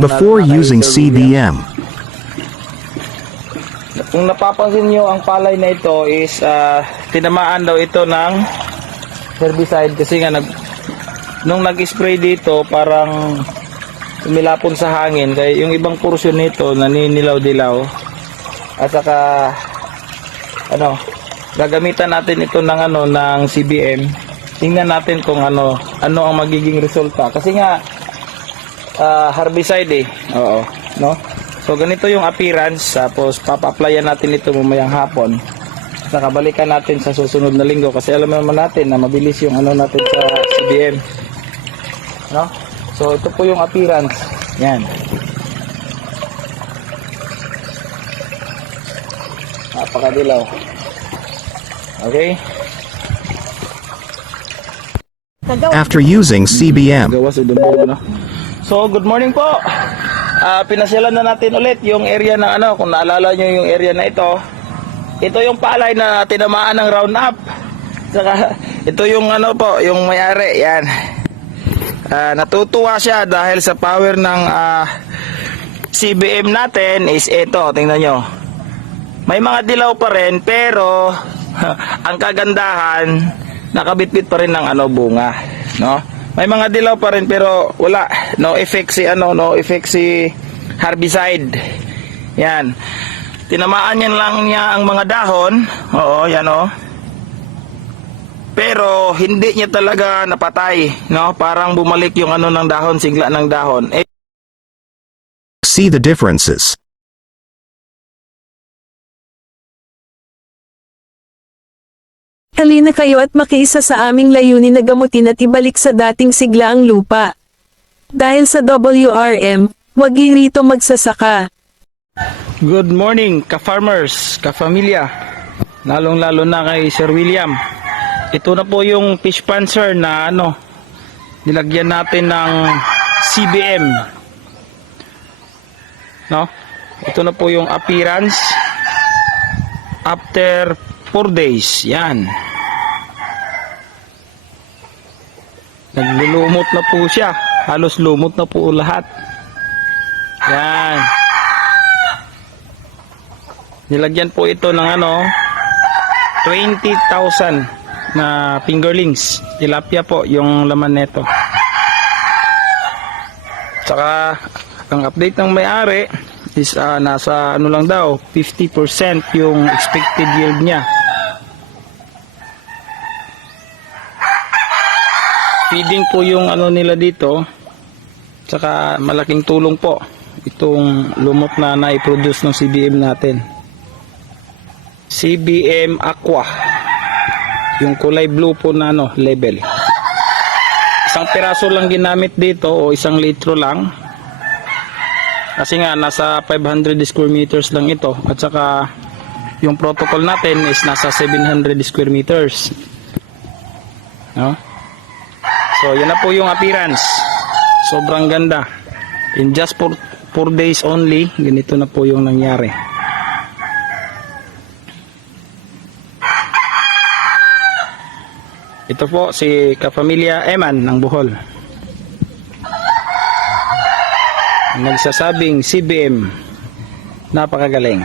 before using CBM. Kung napapansin nyo, ang palay na ito is tinamaan daw ito ng herbicide kasi nga nung nag-spray dito parang umilapon sa hangin kaya yung ibang porsyon nito naninilaw-dilaw at saka gagamitan natin ito ng CBM. Tingnan natin kung ano ang magiging resulta kasi nga herbicide oo, no? So ganito yung appearance, tapos papa-applyan natin ito mamayang hapon. Saka balikan natin sa susunod na linggo kasi alam naman natin na mabilis yung natin sa CBM. No? So ito po yung appearance. Yan. Napakadilaw. Okay? After using CBM, So good morning po. Pinasyalan na natin ulit yung area na kung naalala nyo yung area na ito. Ito yung palay na tinamaan ng Roundup. Saka ito yung yung may-ari, yan. Natutuwa siya dahil sa power ng CBM natin is ito, tingnan nyo. May mga dilaw pa rin pero ang kagandahan nakabitbit pa rin ng bunga, no? May mga dilaw pa rin pero wala, no effect si herbicide. Yan. Tinamaan niya ang mga dahon. Oo, yan Pero hindi niya talaga napatay, no? Parang bumalik yung ng dahon, sigla ng dahon. see the differences. Halina kayo at makiisa sa aming layunin na gamutin at ibalik sa dating sigla ang lupa. Dahil sa WRM, huwag rito magsasaka. Good morning, ka-farmers, ka-familia. Lalong-lalo na kay Sir William. Ito na po yung fish pan sir na nilagyan natin ng CBM. No? Ito na po yung appearance after 4 days. Yan. Naglulumot na po siya. Halos lumot na po lahat. Yan. Nilagyan po ito ng 20,000 na fingerlings. Tilapia po yung laman nito. Tsaka ang update ng may-ari is nasa lang daw 50% yung expected yield niya. Feeding po yung nila dito. Tsaka malaking tulong po itong lumot na na-produce ng CBM natin. CBM Aqua. Yung kulay blue po na label. Isang piraso lang ginamit dito o 1 litro lang. Kasi nga nasa 500 square meters lang ito at saka yung protocol natin is nasa 700 square meters. No? So yan na po yung appearance. Sobrang ganda. In just 4 days only, ganito na po yung nangyari. Ito po si Kapamilya Eman ng Bohol. Nagsasabing CBM napakagaling.